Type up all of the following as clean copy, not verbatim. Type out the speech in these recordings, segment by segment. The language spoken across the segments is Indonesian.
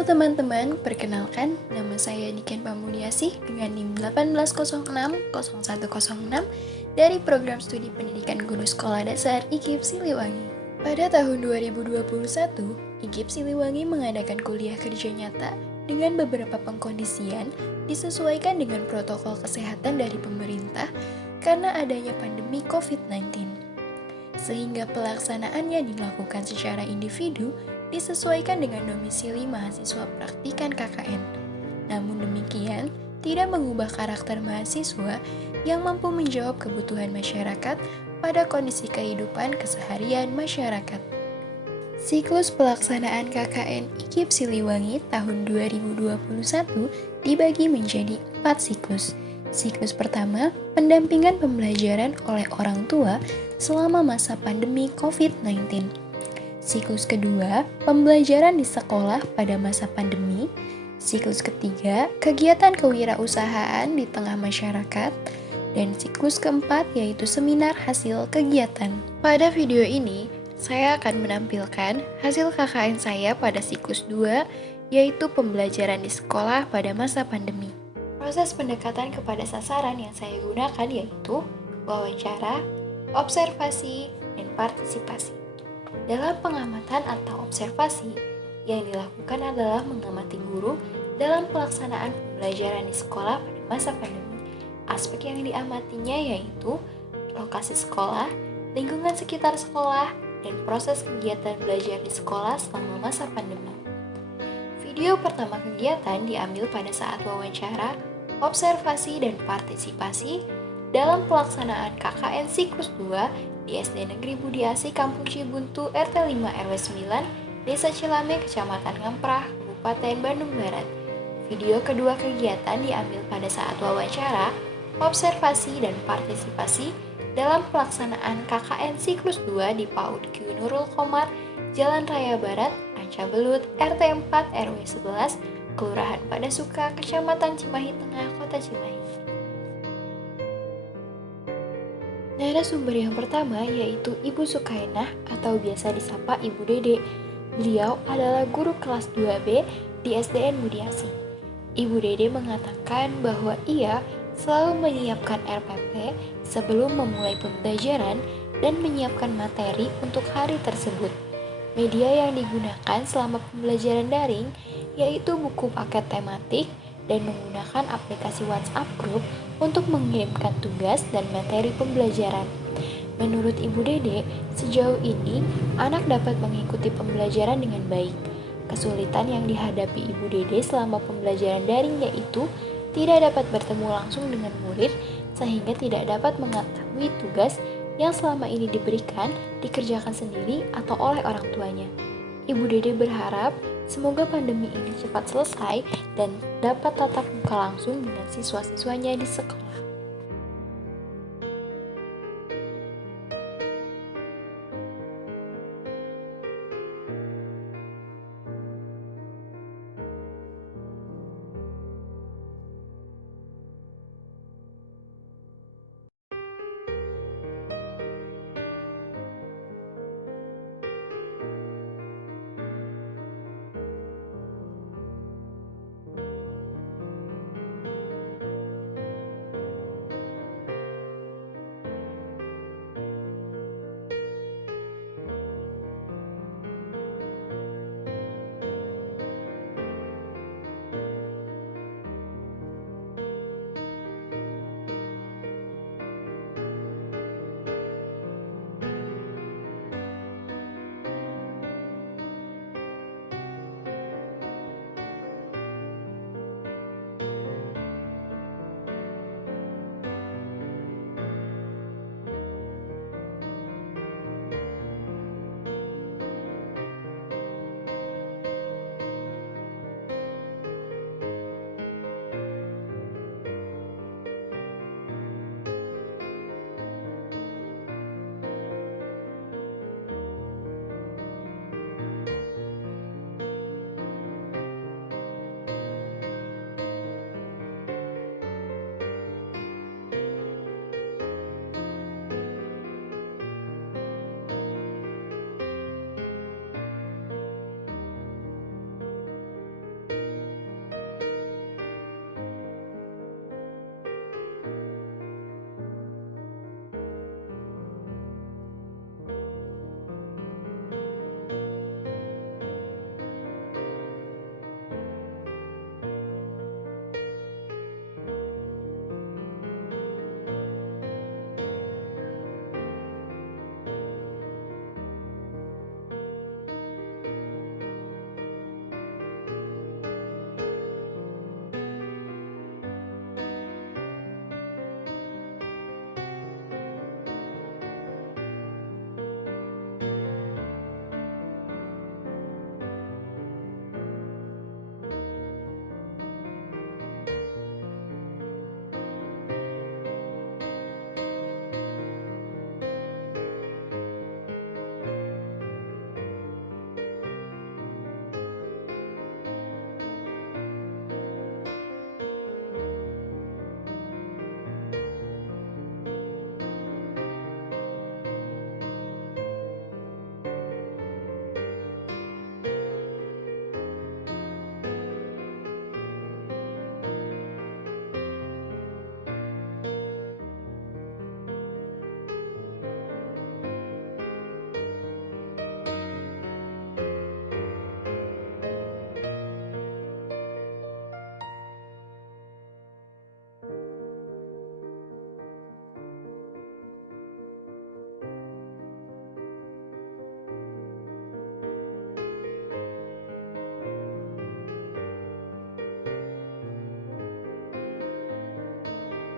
Halo teman-teman, perkenalkan nama saya Niken Pamuliasih dengan NIM 18060106 dari Program Studi Pendidikan Guru Sekolah Dasar IKIP Siliwangi. Pada tahun 2021, IKIP Siliwangi mengadakan kuliah kerja nyata dengan beberapa pengkondisian disesuaikan dengan protokol kesehatan dari pemerintah karena adanya pandemi COVID-19. Sehingga pelaksanaannya dilakukan secara individu disesuaikan dengan domisili mahasiswa praktikan KKN. Namun demikian, tidak mengubah karakter mahasiswa yang mampu menjawab kebutuhan masyarakat pada kondisi kehidupan keseharian masyarakat. Siklus pelaksanaan KKN IKIP Siliwangi tahun 2021 dibagi menjadi 4 siklus. Siklus pertama, pendampingan pembelajaran oleh orang tua selama masa pandemi COVID-19. Siklus kedua, pembelajaran di sekolah pada masa pandemi. Siklus ketiga, kegiatan kewirausahaan di tengah masyarakat. Dan siklus keempat yaitu seminar hasil kegiatan. Pada video ini, saya akan menampilkan hasil KKN saya pada siklus 2, yaitu pembelajaran di sekolah pada masa pandemi. Proses pendekatan kepada sasaran yang saya gunakan yaitu wawancara, observasi, dan partisipasi. Dalam pengamatan atau observasi, yang dilakukan adalah mengamati guru dalam pelaksanaan pembelajaran di sekolah pada masa pandemi. Aspek yang diamatinya yaitu lokasi sekolah, lingkungan sekitar sekolah, dan proses kegiatan belajar di sekolah selama masa pandemi. Video pertama kegiatan diambil pada saat wawancara, observasi, dan partisipasi dalam pelaksanaan KKN siklus 2 di SD Negeri Budi Asih Kampung Cibuntu RT 5 RW 9 Desa Cilame Kecamatan Ngamprah Kabupaten Bandung Barat. Video kedua kegiatan diambil pada saat wawancara, observasi, dan partisipasi dalam pelaksanaan KKN siklus 2 di PAUD Q Nurul Komar Jalan Raya Barat Anca Belut RT 4 RW 11 Kelurahan Padasuka Kecamatan Cimahi Tengah Kota Cimahi. Narasumber yang pertama yaitu Ibu Sukainah atau biasa disapa Ibu Dede. Beliau adalah guru kelas 2B di SDN Budi Asih. Ibu Dede mengatakan bahwa ia selalu menyiapkan RPP sebelum memulai pembelajaran dan menyiapkan materi untuk hari tersebut. Media yang digunakan selama pembelajaran daring yaitu buku paket tematik dan menggunakan aplikasi WhatsApp Group untuk mengirimkan tugas dan materi pembelajaran. Menurut Ibu Dede, sejauh ini anak dapat mengikuti pembelajaran dengan baik. Kesulitan yang dihadapi Ibu Dede selama pembelajaran daring yaitu tidak dapat bertemu langsung dengan murid sehingga tidak dapat mengetahui tugas yang selama ini diberikan dikerjakan sendiri atau oleh orang tuanya. Ibu Dede berharap semoga pandemi ini cepat selesai dan dapat tatap muka langsung dengan siswa-siswanya di sekolah.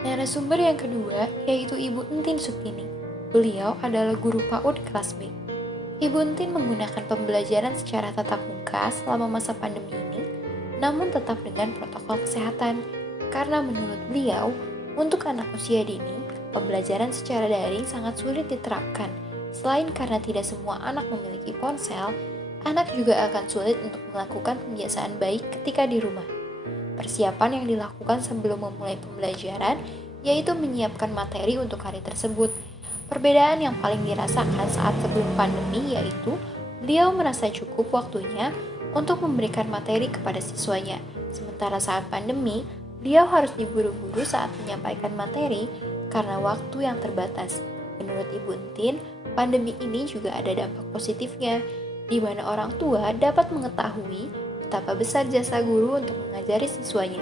Narasumber yang kedua yaitu Ibu Entin Sutini. Beliau adalah guru PAUD kelas B. Ibu Entin menggunakan pembelajaran secara tatap muka selama masa pandemi ini, namun tetap dengan protokol kesehatan. Karena menurut beliau, untuk anak usia dini, pembelajaran secara daring sangat sulit diterapkan. Selain karena tidak semua anak memiliki ponsel, anak juga akan sulit untuk melakukan pembiasaan baik ketika di rumah. Persiapan yang dilakukan sebelum memulai pembelajaran yaitu menyiapkan materi untuk hari tersebut. Perbedaan yang paling dirasakan saat sebelum pandemi yaitu beliau merasa cukup waktunya untuk memberikan materi kepada siswanya. Sementara saat pandemi, beliau harus diburu-buru saat menyampaikan materi karena waktu yang terbatas. Menurut Ibu Entin, pandemi ini juga ada dampak positifnya, di mana orang tua dapat mengetahui betapa besar jasa guru untuk mengajari siswanya.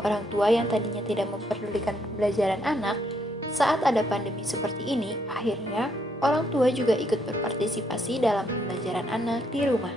Orang tua yang tadinya tidak memperdulikan pembelajaran anak, saat ada pandemi seperti ini, akhirnya orang tua juga ikut berpartisipasi dalam pembelajaran anak di rumah.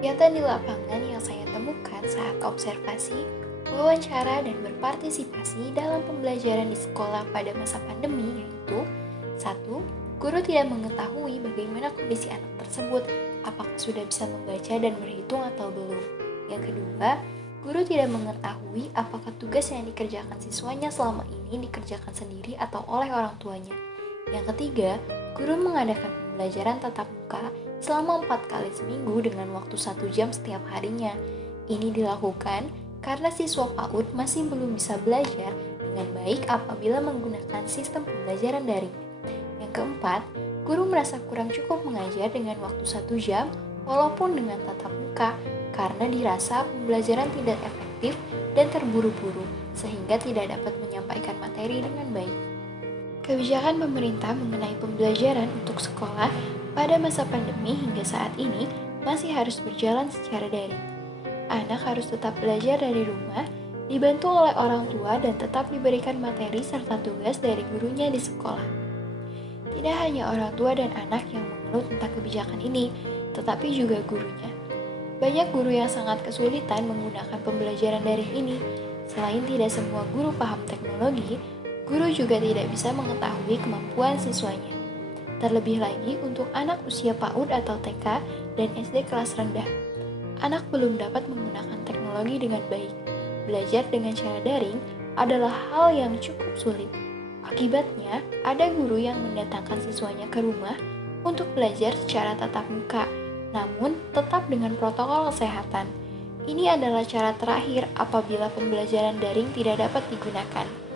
Kegiatan di lapangan yang saya temukan saat observasi, wawancara, dan berpartisipasi dalam pembelajaran di sekolah pada masa pandemi yaitu 1. Guru tidak mengetahui bagaimana kondisi anak tersebut, apakah sudah bisa membaca dan berhitung atau belum. Yang kedua, guru tidak mengetahui apakah tugas yang dikerjakan siswanya selama ini dikerjakan sendiri atau oleh orang tuanya. Yang ketiga, guru mengadakan pembelajaran tatap muka selama 4 kali seminggu dengan waktu 1 jam setiap harinya. Ini dilakukan karena siswa PAUD masih belum bisa belajar dengan baik apabila menggunakan sistem pembelajaran daring. Yang keempat, guru merasa kurang cukup mengajar dengan waktu 1 jam walaupun dengan tatap muka karena dirasa pembelajaran tidak efektif dan terburu-buru sehingga tidak dapat menyampaikan materi dengan baik. Kebijakan pemerintah mengenai pembelajaran untuk sekolah pada masa pandemi hingga saat ini masih harus berjalan secara daring. anak harus tetap belajar dari rumah, dibantu oleh orang tua dan tetap diberikan materi serta tugas dari gurunya di sekolah. Tidak hanya orang tua dan anak yang mengeluh tentang kebijakan ini, tetapi juga gurunya. Banyak guru yang sangat kesulitan menggunakan pembelajaran daring ini. Selain tidak semua guru paham teknologi, guru juga tidak bisa mengetahui kemampuan siswanya. Terlebih lagi untuk anak usia PAUD atau TK dan SD kelas rendah. Anak belum dapat menggunakan teknologi dengan baik. Belajar dengan cara daring adalah hal yang cukup sulit. Akibatnya, ada guru yang mendatangkan siswanya ke rumah untuk belajar secara tatap muka, namun tetap dengan protokol kesehatan. Ini adalah cara terakhir apabila pembelajaran daring tidak dapat digunakan.